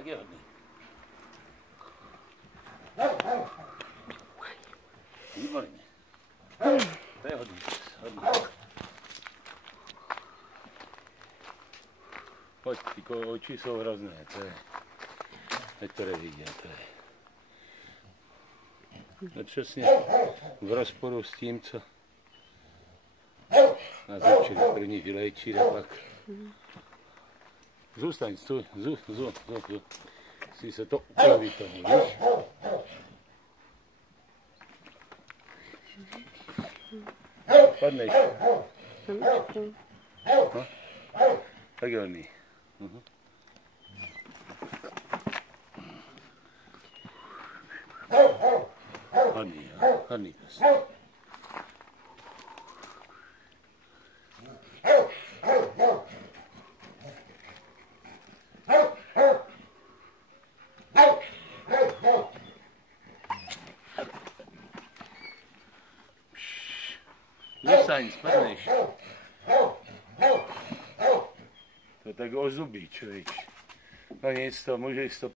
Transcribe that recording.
Tak je hodný. Výborně. To je hodný. Pojď, ty oči jsou hrozné, to je. Teď to nevidět, to je. To je přesně v rozporu s tím, co nás učili první vylejčit a pak. Zůstaň, stůj, si se to upraví tomu, víš? Padneš. No. Tak je hodný. Hodný pes. Zůstaň, spadneš. To tak ozubí, člověk. No nic, to můžeš to